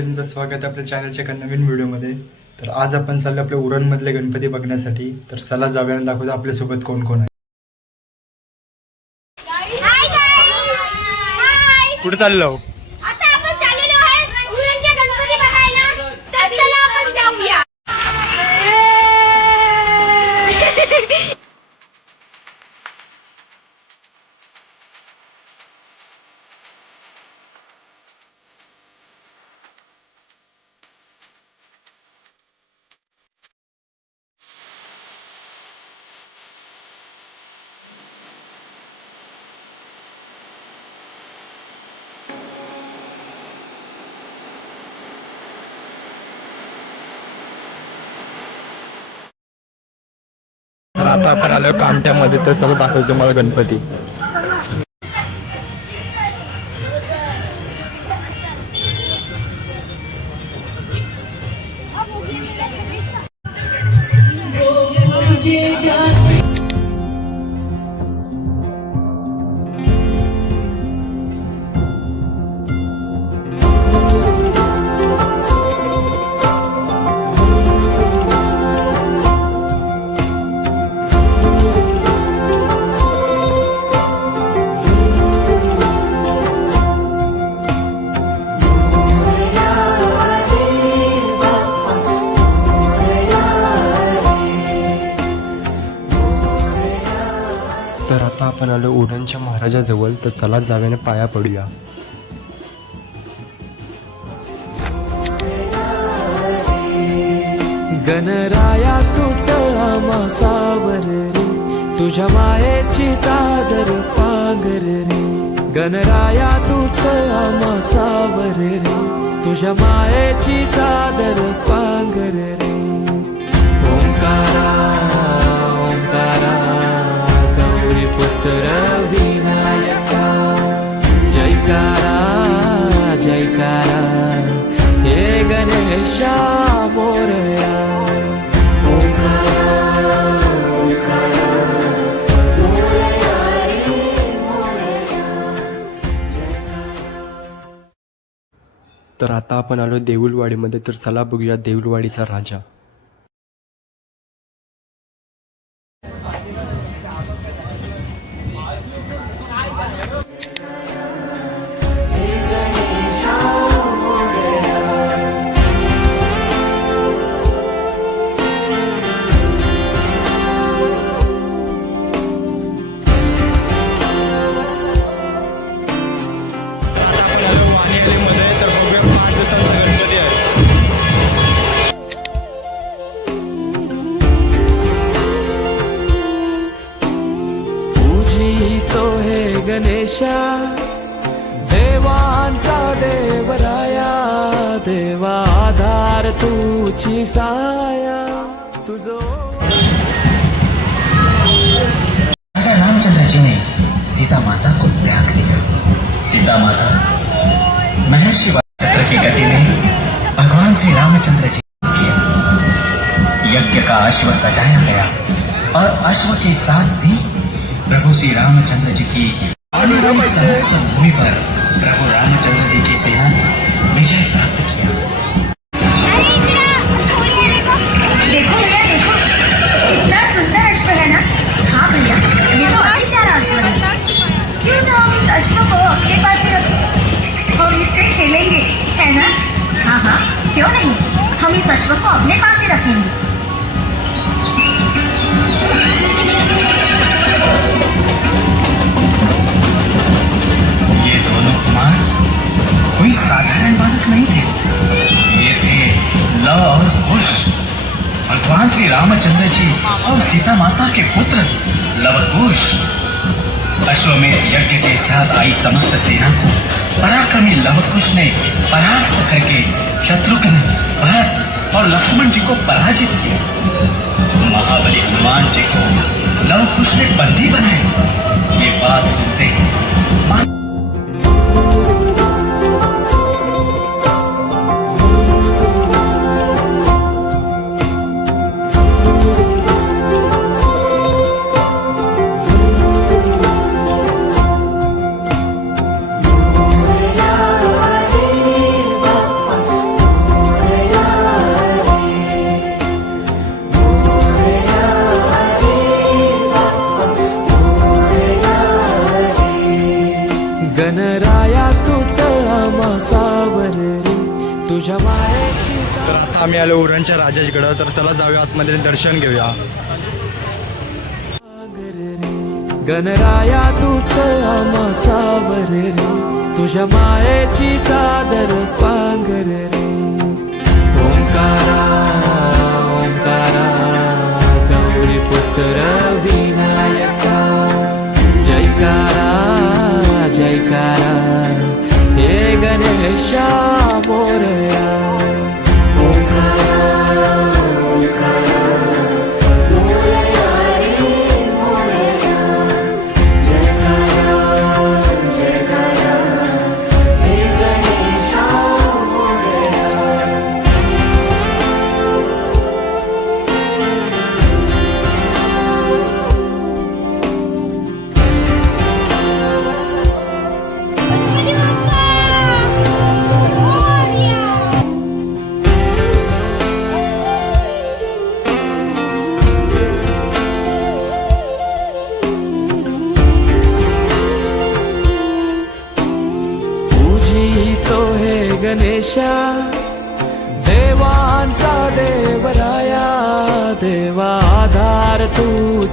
मंडळी, तुमचं स्वागत आहे आपल्या चॅनलच्या एका नवीन व्हिडिओमध्ये. तर आज आपण चाललो आपल्या उरणमधले गणपती बघण्यासाठी. तर चला जाऊया आणि दाखवतो आपल्यासोबत कोण कोण आहे. कुठे चाललो? आता आपण चाललेलो आहे उरणच्या गणपती बघायला. तर चला आपण जाऊया. तर आता आपण आलो कामट्यामध्ये. तर चला दाखवतो मला गणपती. तर आता आपण आलो उरणच्या महाराजाजवळ. तर चला जाव्याने पाया पडूया. गणराया तुझं आम्हा सावर रे, तुझ्या मायेची चादर पांगर रे. गणराया तुझं आम्हा सावर रे, तुझ्या मायेची चादर पांगर रे. ओंकारा ओंकारा गौरी पुत्र विनायका, जयकारा जयकारा हे गणेशा मोरया. तर आता आपण आलो देऊळवाडीमध्ये. तर चला बघूया देऊळवाडीचा राजा. पूजितो हे गणेशा, देवांचा देवराया. देवा आधार तुझी साया, तुझो राजा रामचंद्र जी ने सीता माता को त्याग दिया. सीता माता महर्षि चक्र की गति में भगवान श्री रामचंद्र जी को किया. यज्ञ का अश्व सजाया गया और अश्व की साथ थी प्रभु श्री रामचंद्र जी की. समस्त भूमि पर प्रभु रामचंद्र जी की सेना ने विजय प्राप्त किया. देखो भैया देखो, कितना सुंदर अश्व है ना. हाँ भैया, ये तो अति प्यारा अश्व है. क्यों ना हम इस अश्व को अपने पास ही रखें. हम इससे खेलेंगे, है ना. हाँ हाँ, क्यों नहीं. हम इस अश्व को अपने पास ही रखेंगे. ये दोनों कुमार कोई साधारण बालक नहीं थे. ये थे लव और कुश, भगवान श्री रामचंद्र जी और सीता माता के पुत्र लव कुश. अश्वमेध यज्ञ के साथ आई समस्त सेना को पराक्रमी लव कुश ने परास्त करके शत्रुघ्न, भरत और लक्ष्मण जी को पराजित किया. महाबली हनुमान जी को लव कुश ने बंदी बनाया. ये बात सुनते ही तुझ्या मायेची तर आता आम्ही आलो उरणच्या राजाकडं, तर चला जाऊया आतमध्ये दर्शन घेऊया. गणराया तूच आम्हा सावर रे, तुझ्या मायेची चादर पांघर रे. ओंकारा ओंकारा गौरी पुत्र विनायका, जयकारा जयकारा हे गणेशा मोरया. गणेशा देवांचा देवराया, देवा आधार तू